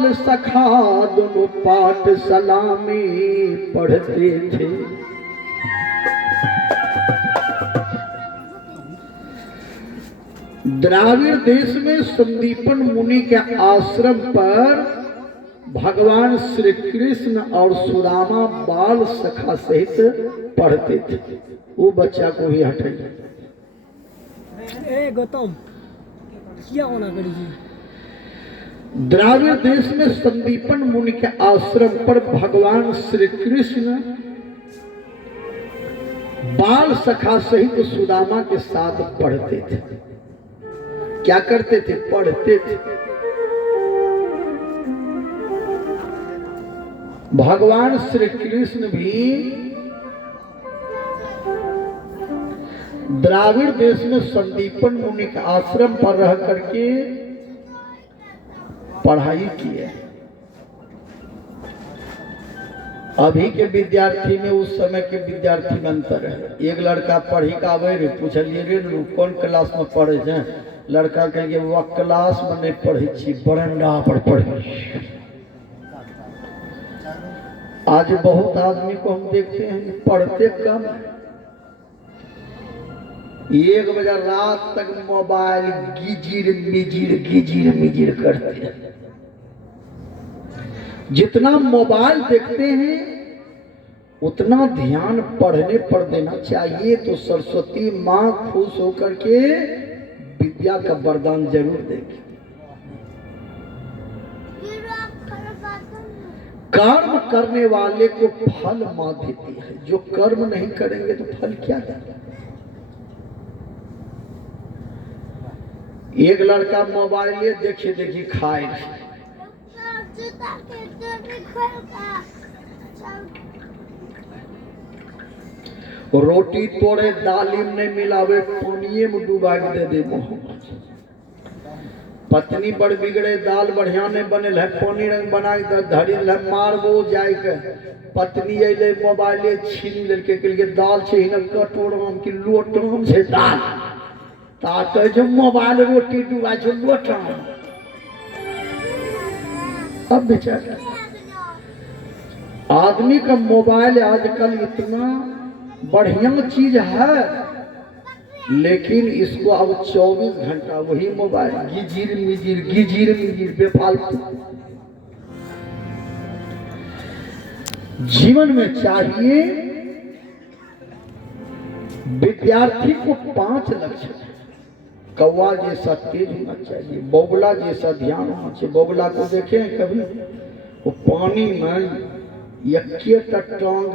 बाल सखा दोनों पाठशाला में पढ़ते थे। द्राविड़ देश में संदीपन मुनि के आश्रम पर भगवान श्री कृष्ण और सुदामा बाल सखा सहित पढ़ते थे। वो बच्चा को ही हटाइए। गौतम क्या होना करिए। द्राविड़ देश में संदीपन मुनि के आश्रम पर भगवान श्री कृष्ण बाल सखा सहित सुदामा के साथ पढ़ते थे। क्या करते थे? पढ़ते थे। भगवान श्री कृष्ण भी द्राविड़ देश में संदीपन मुनि के आश्रम पर रह करके पढ़ाई की है। अभी के विद्यार्थी में उस समय के विद्यार्थी में अंतर है। एक लड़का पढ़ी का आवे रे पूछलिए रे कौन क्लास में पढ़े हैं, लड़का कहेंगे वह क्लास में नहीं पढ़े छी, बरंडा पर पढ़े। आज बहुत आदमी को हम देखते हैं पढ़ते कम, 1 बजे रात तक मोबाइल गिजिर मिजिर करते हैं। जितना मोबाइल देखते हैं उतना ध्यान पढ़ने पर देना चाहिए। तो सरस्वती माँ खुश होकर के विद्या का वरदान जरूर देगी। कर्म करने वाले को फल माँ देती है, जो कर्म नहीं करेंगे तो फल क्या देगा। एक लड़का मोबाइल देखिए देखिए खाए, रोटी तोड़े दालिम नहीं मिलावे, पानिये में डुबा के दे दे मोहम्मद। पत्नी बड़ बिगड़े, दाल बढ़िया नहीं बनल है, पानी रंग बना के धरी है, मारबो जाय के। पत्नी अइले मोबाइले छीन लेके के दाल छै न कटोराम की लोटाम छै दाल, ता कहे जो मोबाइल रोटी डुबा छै लोटाम। अब बेचारा आदमी का मोबाइल आजकल इतना बढ़िया चीज है, लेकिन इसको अब 24 घंटा वही मोबाइल गिजिर मिजिर बेफालतू। जीवन में चाहिए विद्यार्थी को 5 लक्ष्य। कौवा जैसा तेज होना चाहिए, बगुला जैसा ध्यान होना चाहिए। बगुला को देखें कभी, वो पानी में एक टांग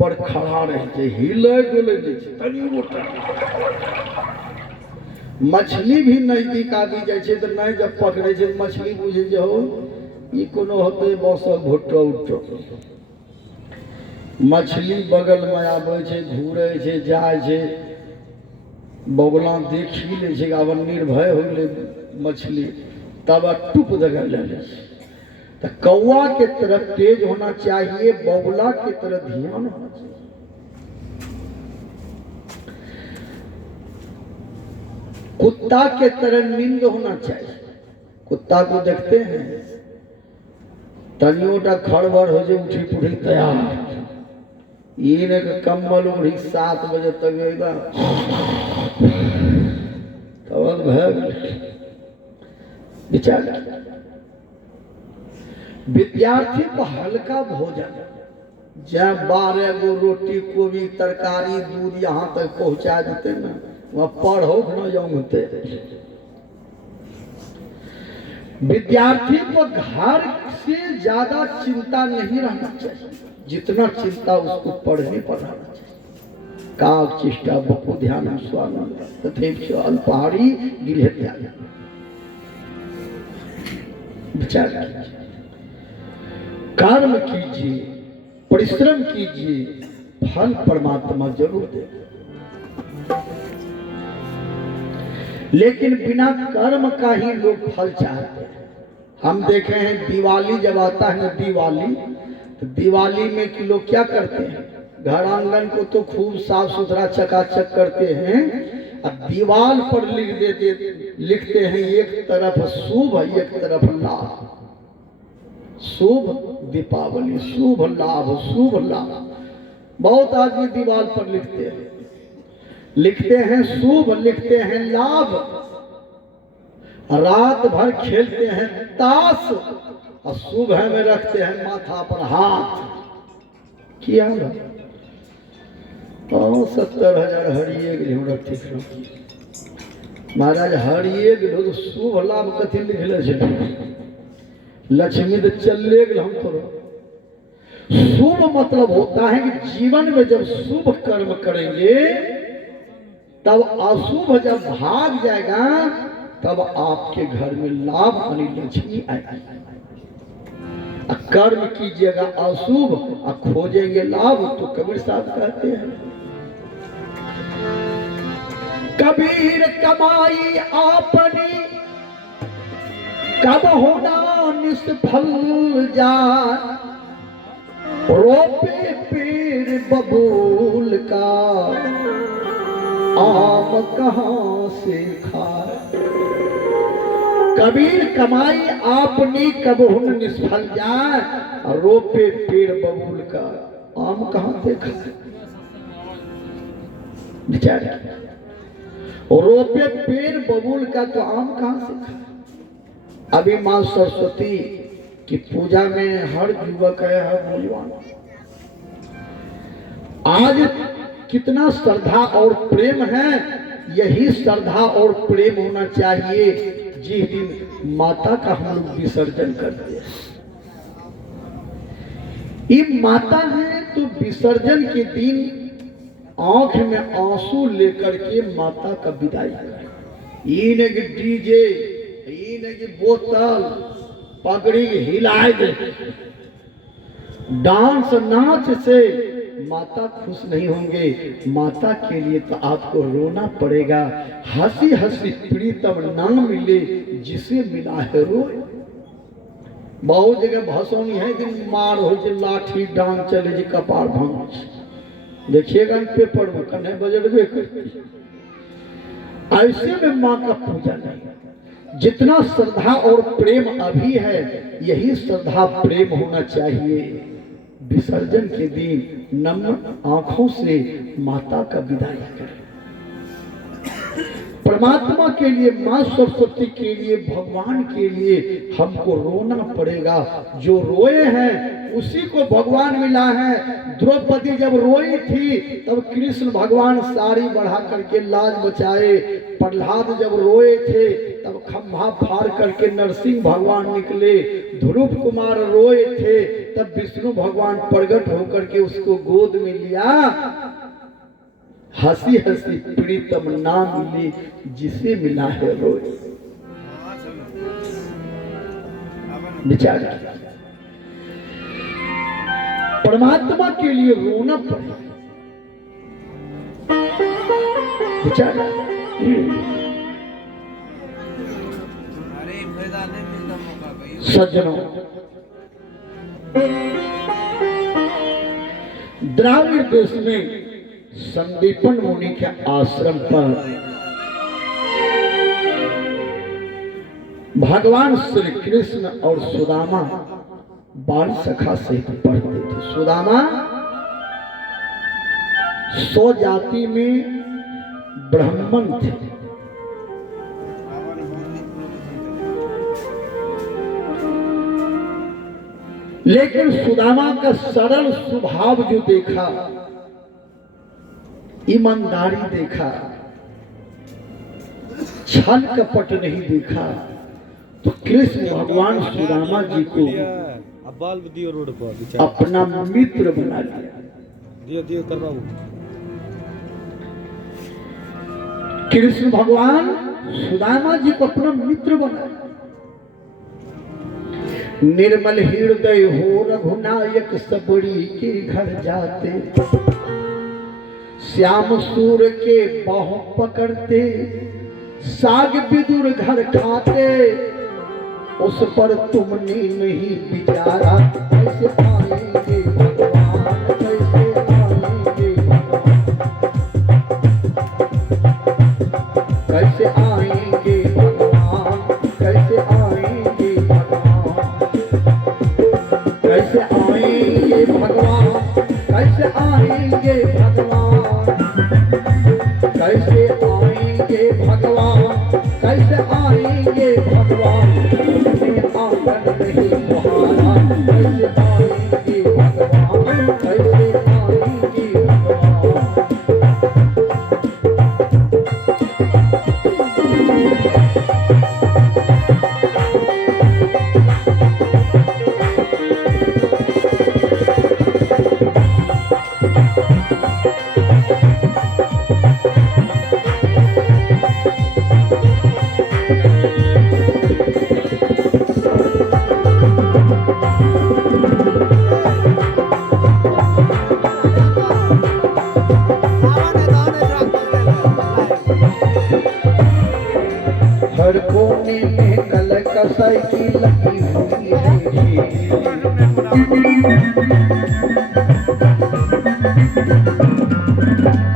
पर खड़ा रहे, हिले डोले नहीं। मछली भी नजदीक आबी जाए तो नहीं, जब पकड़े मछली बुझे जो ये कोनो होते बस भुट्टो उठो। मछली बगल में आबे घूरे जाए, बगुला देख ही ले, अब निर्भय हो मछली, तब टुप जगह ले। तो कौवा के तरफ तेज होना चाहिए, बगुला की तरफ ध्यान होना चाहिए। कुत्ता के तरह नींद होना चाहिए। कुत्ता को देखते हैं तनियोटा खड़बड़ हो जाए उठी पुठी तैयार, ये कम्बल उड़ी 7 बजे तक बेचारा। विद्यार्थी को हल्का भोजन, जहाँ 12 गो रोटी कोबी तरकारी दूध यहाँ तक पहुँचा देते ना, वहाँ पढ़ो न जाते। विद्यार्थी को घर से ज्यादा चिंता नहीं रहना चाहिए, जितना चिंता उसको पढ़ने पर रहना चाहिए। काक चिष्टा बहु ध्यान स्वानंद तथेच अल्पहारी गृह त्याग। विचार कीजिए, कर्म कीजिए, परिश्रम कीजिए, फल परमात्मा जरूर दे। लेकिन बिना कर्म का ही लोग फल चाहते हैं। हम देखे हैं दिवाली जब आता है ना, दिवाली तो दिवाली में कि लोग क्या करते हैं, घर आंगन को तो खूब साफ सुथरा चकाचक करते हैं, और दीवार पर लिखते हैं एक तरफ शुभ एक तरफ लाभ। शुभ दीपावली, शुभ लाभ, शुभ लाभ। बहुत आदमी दीवार पर लिखते हैं शुभ, लिखते हैं लाभ, रात भर खेलते हैं ताश और सुबह में रखते हैं माथा पर हाथ। किया 70,000 हरिए गेलू रखते महाराज, हरिए गेलू तो शुभ लाभ कथी लिखले, लक्ष्मी तो चले गए। हम तो शुभ मतलब होता है कि जीवन में जब शुभ कर्म करेंगे तब अशुभ जब भाग जाएगा, तब आपके घर में लाभ यानी लक्ष्मी आएगी। कर्म कीजिएगा अशुभ और खोजेंगे लाभ, तो कबीर साहब कहते हैं कबीर कमाई आपनी कब होना निष्फल जाए, रोपे पेड़ बबूल का आम कहां से खाए। कबीर कमाई आपनी कब हुन निष्फल जाए, रोपे पेड़ बबूल का आम कहां से खाए। बेचारे रोपे पेड़ बबूल का तो आम कहां से खाए। अभी मां सरस्वती की पूजा में हर युवक है, हर नौजवान आज कितना श्रद्धा और प्रेम है। यही श्रद्धा और प्रेम होना चाहिए जिस दिन माता का हम लोग विसर्जन करते हैं। ये माता है तो विसर्जन के दिन आंख में आंसू लेकर के माता का विदाई करें। ये नहीं कि डीजे, ये नहीं कि बोतल पगड़ी हिलाए दे, डांस नाच से माता खुश नहीं होंगे। माता के लिए तो आपको रोना पड़ेगा। हंसी हंसी प्रीतम ना मिले, जिसे मिला है रोए। बहुत जगह भसौनी है कि मार हो जे, लाठी डांग चले जे, कपार भांग। देखिएगा पेपर में कन्हे बजड़बे करती। ऐसे में माँ का पूजा नहीं। जितना श्रद्धा और प्रेम अभी है, यही श्रद्धा प्रेम होना चाहिए। विसर्जन के दिन नम्र आंखों से माता का विदाई करें। परमात्मा के लिए, मां सरस्वती के लिए, भगवान के लिए हमको रोना पड़ेगा। जो रोए हैं उसी को भगवान मिला है। द्रौपदी जब रोई थी तब कृष्ण भगवान साड़ी बढ़ा करके लाज बचाए। प्रहलाद जब रोए थे तब खंभा फाड़ करके नरसिंह भगवान निकले। ध्रुव कुमार रोए थे तब विष्णु भगवान प्रकट होकर के उसको गोद में लिया। हंसी हंसी प्रीतम ना मिली, जिसे मिला है रोए। विचार परमात्मा के लिए रोना पड़े। विचार सज्जनों, द्राविड़ देश में संदीपन मुनि के आश्रम पर भगवान श्री कृष्ण और सुदामा बाल सखा सहित पढ़ते थे। सुदामा 100 जाति में ब्राह्मण थे। लेकिन सुदामा का सरल स्वभाव जो देखा, ईमानदारी देखा, छल कपट नहीं देखा, तो कृष्ण भगवान सुदामा जी को अपना मित्र बना लिया। कृष्ण भगवान सुदामा जी को अपना मित्र बना। निर्मल हृदय हो रघुनायक, सबरी के घर जाते, श्याम सूर के बाहों पकड़ते, साग विदुर घर खाते, उस पर तुमने नहीं विचारा। कैसे आएंगे भगवान, कैसे आएंगे भगवान, कैसे आएंगे भगवान, कैसे आएंगे भगवान।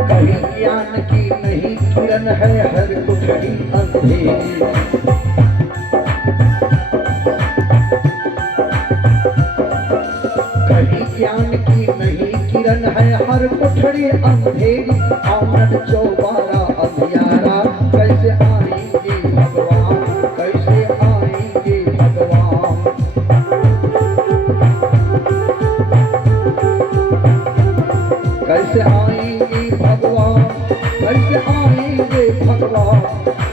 कहीं ज्ञान की नहीं किरण है हर कुठरी अंधेरी। कहीं ज्ञान की नहीं किरण है हर कुठरी अंधेरी। आंगन चौबारा अंधियारा कैसे आएंगे भगवान, कैसे आएंगे भगवान। कैसे आएंगे भगवान, कैसे आएंगे भगवान,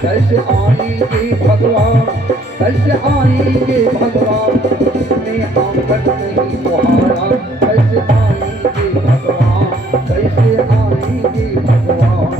कैसे आएंगे भगवान, कैसे आएंगे भगवान। इसने आंगन नहीं मुहारा कैसे आएंगे भगवान, कैसे आएंगे भगवान।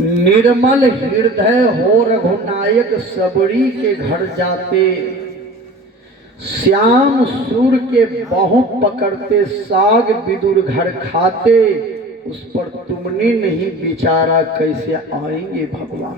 निर्मल हृदय हो रघुनायक सबरी के घर जाते। श्याम सूर के बाहों पकड़ते साग विदुर घर खाते। उस पर तुमने नहीं विचारा कैसे आएंगे भगवान।